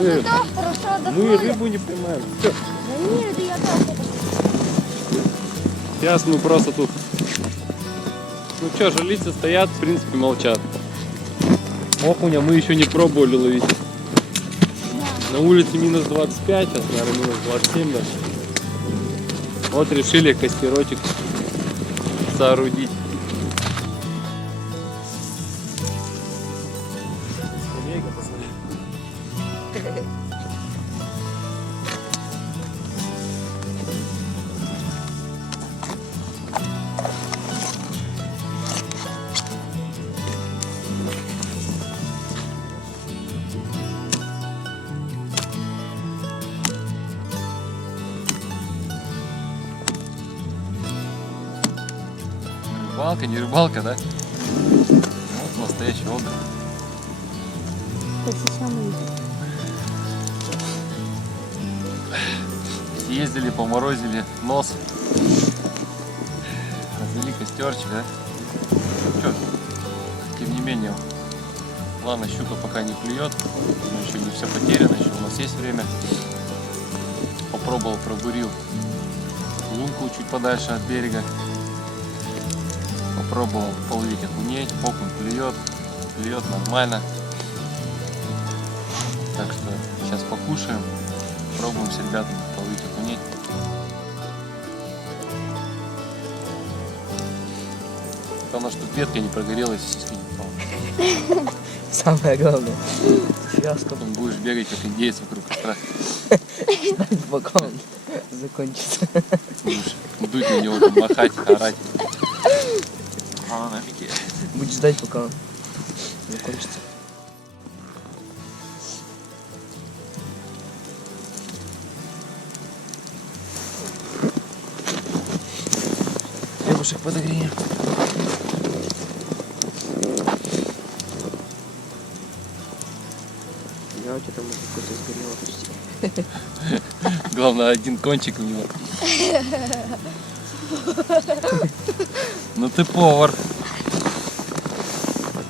Мы рыбу не поймаем. Все. Да нет, я так. Сейчас мы просто тут. Ну что, жерлицы стоят, в принципе, молчат. Окуня мы еще не пробовали ловить. На улице минус 25, сейчас, наверное, минус 27 даже. Вот решили костерочек соорудить. Скамейка, посмотри. Рыбалка, не рыбалка, да? Вот настоящий отдых. Съездили, поморозили нос. Развели костерчик, да? Ну что, тем не менее, ладно, щука пока не клюет, но еще не все потеряно, еще у нас есть время. Попробовал, пробурил лунку чуть подальше от берега. Попробовал половить окуней, окунь клюет нормально. Так что сейчас покушаем, пробуем с ребятами половить окуней. Главное, чтобы ветка не прогорелась, если не упала. Самое главное. Фиаско. Потом будешь бегать, как индейец вокруг костра. Ждать, пока он закончится. Будешь дуть на него, там, махать, орать. Будешь ждать, пока он закончится. Хлебушек подогреем. Я у тебя там какой-то сгорело почти. Главное, один кончик у него. Ну ты повар.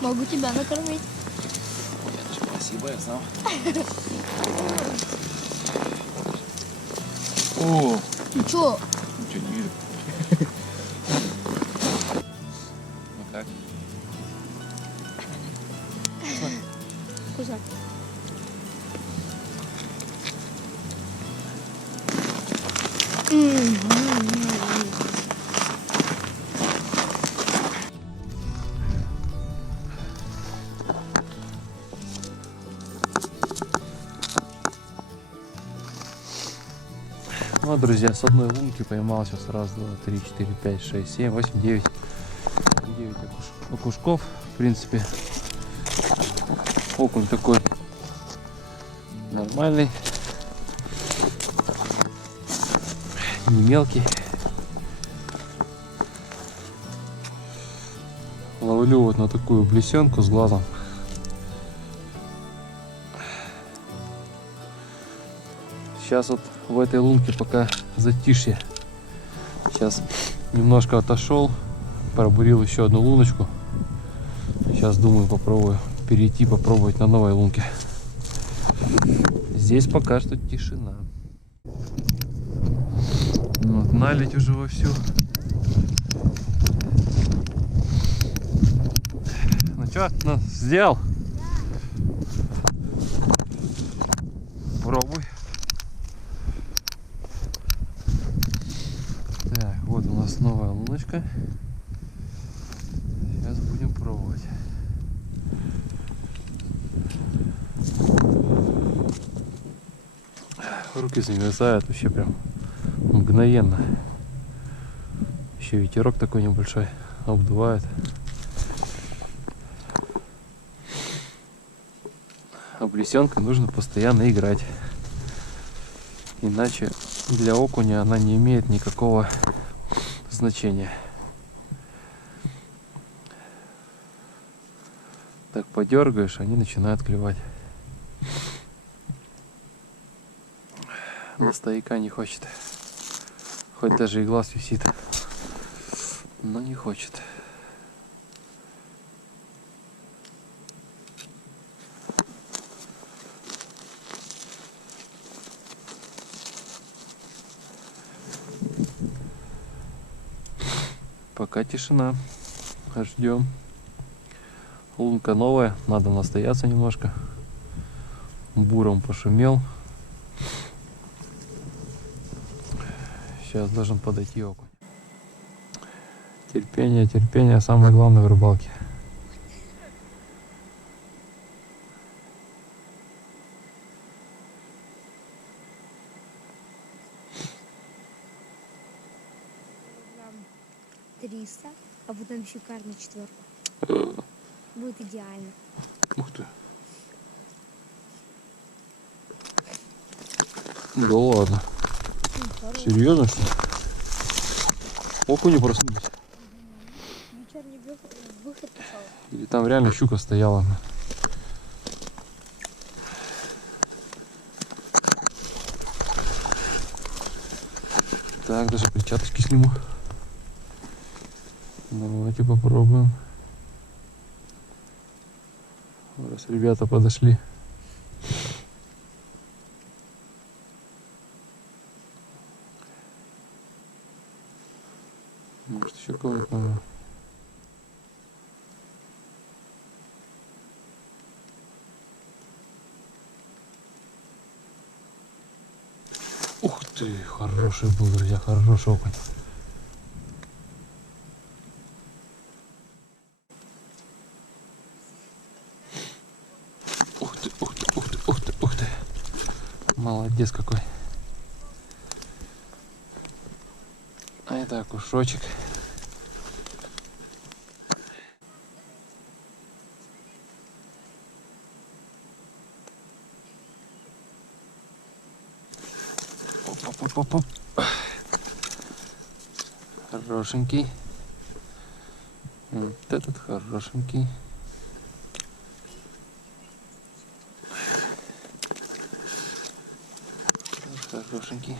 Могу тебя накормить. Спасибо, я знал. О, Ты чё? ничего не вижу. Ну как? Вкусно. Ну, друзья, с одной лунки поймал сейчас раз, два, три, 4, 5, 6, 7, 8, 9. 9 окушков, в принципе. Окунь такой нормальный. Не мелкий. Ловлю вот на такую блесенку с глазом. Сейчас вот в этой лунке пока затишье. Сейчас немножко отошел, пробурил еще одну луночку. Сейчас думаю, попробую перейти, попробовать на новой лунке. Здесь пока что тишина. Вот, наледь уже вовсю. Ну что, ну, сделал? Пробуй. Так, вот у нас новая луночка. Сейчас будем пробовать. Руки замерзают вообще прям мгновенно. Еще ветерок такой небольшой обдувает. А блесенкой нужно постоянно играть. Иначе для окуня она не имеет никакого значения. Так подергаешь, они начинают клевать. На стояка не хочет. Хоть даже и глаз висит. Но не хочет. Пока тишина. Ждем. Лунка новая, надо настояться немножко. Буром пошумел. Сейчас должен подойти окунь. Терпение, терпение, самое главное в рыбалке. Грамм 300, а потом шикарная четверка. Будет идеально. Ух ты. Да ладно. Серьезно, что ли? Окуни проснулись. Вечерний выход пошел. Или там реально щука стояла. Так, даже перчаточки сниму. Давайте попробуем. Раз ребята подошли. Может еще кого-нибудь надо. Ух ты, хороший был, друзья, хороший окунь. Ух ты, ух ты, ух ты, ух ты, ух ты. Молодец какой. А это кушочек. Оп-оп-оп-оп. Хорошенький. Вот этот хорошенький. Хорошенький.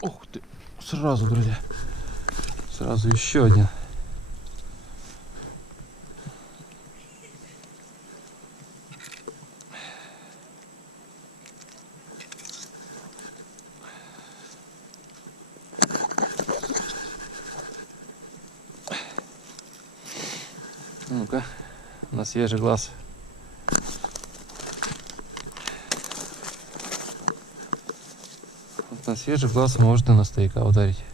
Ух ты, сразу, друзья, сразу еще один. Ну-ка, на свежий глаз. Вот на свежий глаз может и на стояка ударить.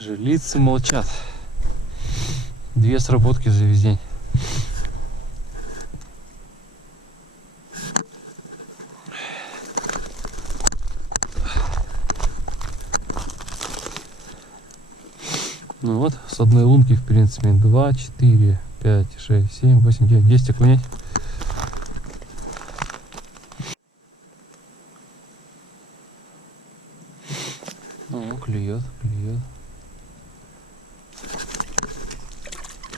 Жилицы молчат. 2 сработки за весь день. Ну вот, с одной лунки, в принципе, 2, 4, 5, 6, 7, 8, 9, 10 окуней. Ну, клюет, клюет.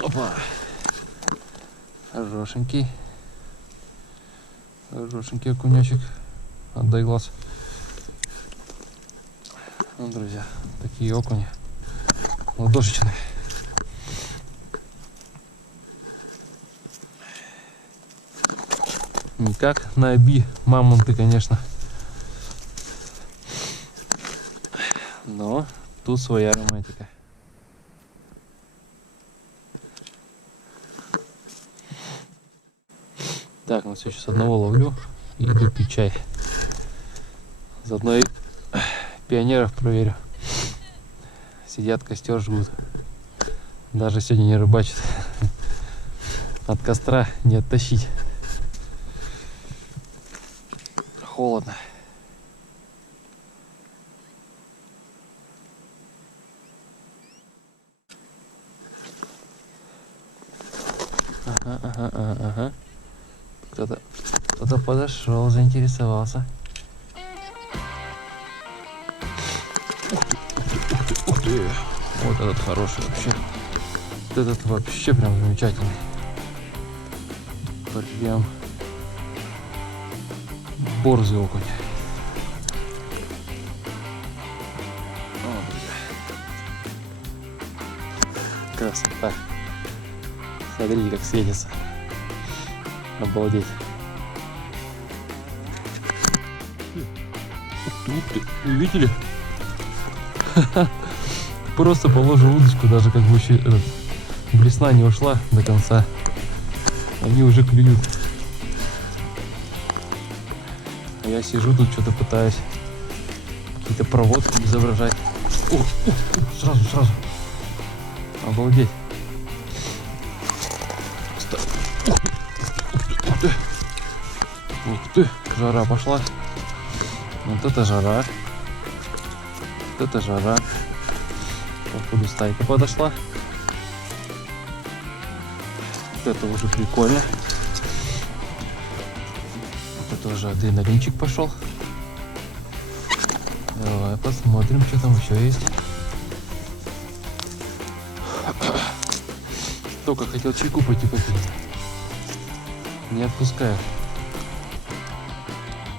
Опа! Хорошенький. Хорошенький окунечек. Отдай глаз. Ну, друзья, такие окуни. Ладошечные. Никак на оби мамонты, конечно. Но тут своя романтика. Так, ну все, сейчас одного ловлю и иду пить чай. Заодно и пионеров проверю. Сидят, костер жгут. Даже сегодня не рыбачат. От костра не оттащить. Холодно. Ага. Кто-то подошел, заинтересовался. Ух ты. Вот этот хороший вообще. этот вообще прям замечательный. Прям борзый окунь. О, друзья. Красота. Смотрите, как светится. Обалдеть. Ух ты, вы видели? Просто положил удочку, даже как бы еще блесна не ушла до конца. Они уже клюют. А я сижу тут, что-то пытаюсь какие-то проводки изображать. О, сразу. Обалдеть. Ух ты, жара пошла. Вот это жара. Вот это жара. Походу стайка подошла. Вот это уже прикольно. Вот это уже адреналинчик пошел. Давай посмотрим, что там еще есть. Только хотел чайку пойти попить. Не отпускаю.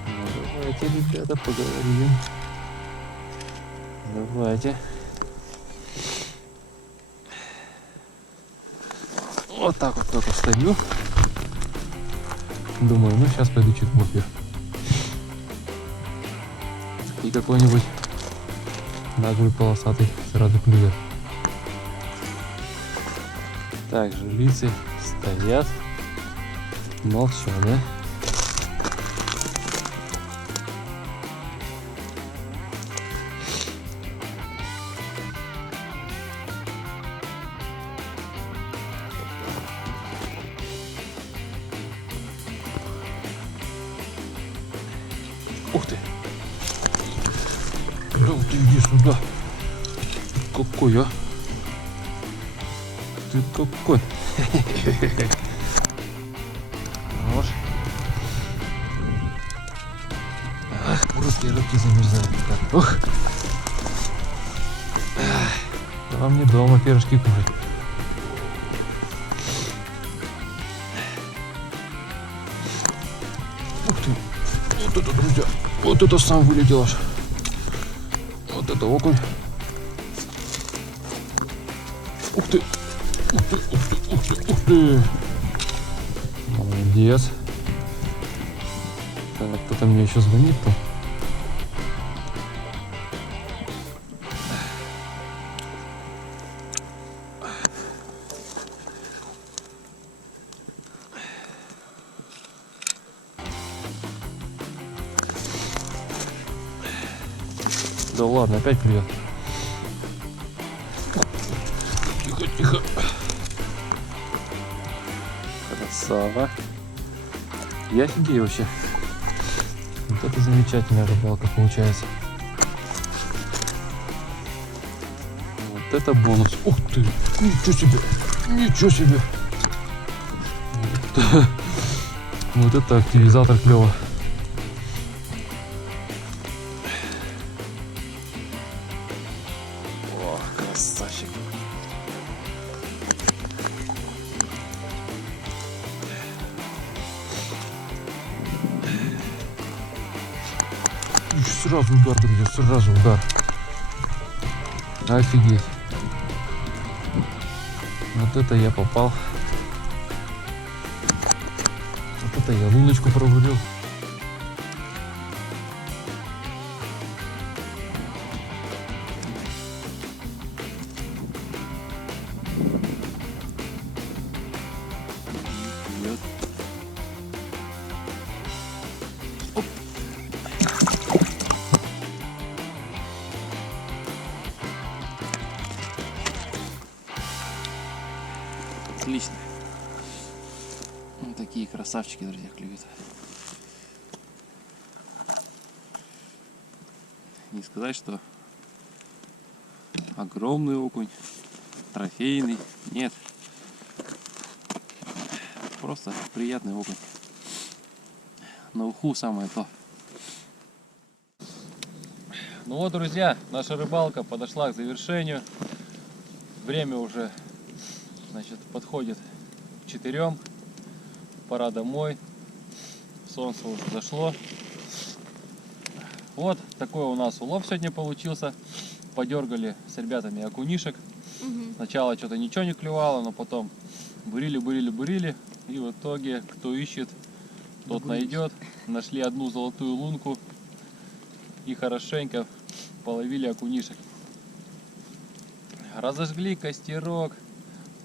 Ну, давайте, ребята, поговорим. Давайте. Вот так вот только встаю. Думаю, ну сейчас пойду чуть попью. И какой-нибудь наглый полосатый сразу клюет. Так, жерлицы стоят. Молчат, да? Ух ты! Да ты иди сюда! Какой, а? Ты какой? Хорош. Ах, русские рыбки замерзают. Ух! Вам не дома пирожки кушать. Ух ты! Вот это, друзья! Вот это сам вылетел аж. Вот это окунь. Ух ты! Ух ты, ух ты, ух ты, ух ты! Молодец. Так, кто-то мне еще звонит-то. Да ладно, опять клюет. Тихо, тихо. Красава. Я офигею вообще. Вот это замечательная рыбалка получается. Вот это бонус. Ух ты! Ничего себе! Ничего себе! Вот это активизатор клёво. О, красавчик. И сразу удар, друзья, сразу удар. Офигеть. Вот это я попал. Вот это я луночку провалил. Отлично. Вот такие красавчики, друзья, клюют. Не сказать, что огромный окунь, трофейный. Нет. Просто приятный окунь. На уху самое то. Ну вот, друзья, наша рыбалка подошла к завершению. Время уже Значит, подходит к 4. Пора домой. Солнце уже зашло. Вот такой у нас улов сегодня получился. Подергали с ребятами окунишек. Сначала что-то ничего не клевало, но потом бурили. И в итоге, кто ищет, тот найдет. Нашли одну золотую лунку и хорошенько половили окунишек. Разожгли костерок,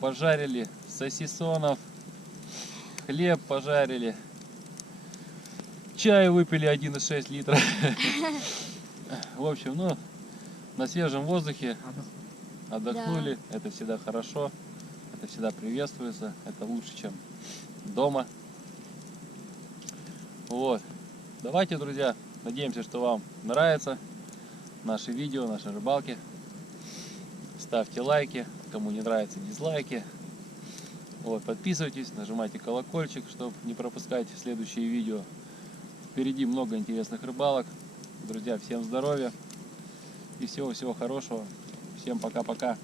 пожарили сосисонов, хлеб пожарили, чай выпили 1,6 литра. В общем, ну, на свежем воздухе отдохнули. Да. Это всегда хорошо, это всегда приветствуется, это лучше, чем дома. Вот. Давайте, друзья, надеемся, что вам нравятся наши видео, наши рыбалки. Ставьте лайки, кому не нравится, дизлайки. Вот, подписывайтесь, нажимайте колокольчик, чтобы не пропускать следующие видео. Впереди много интересных рыбалок. Друзья, всем здоровья и всего-всего хорошего. Всем пока-пока.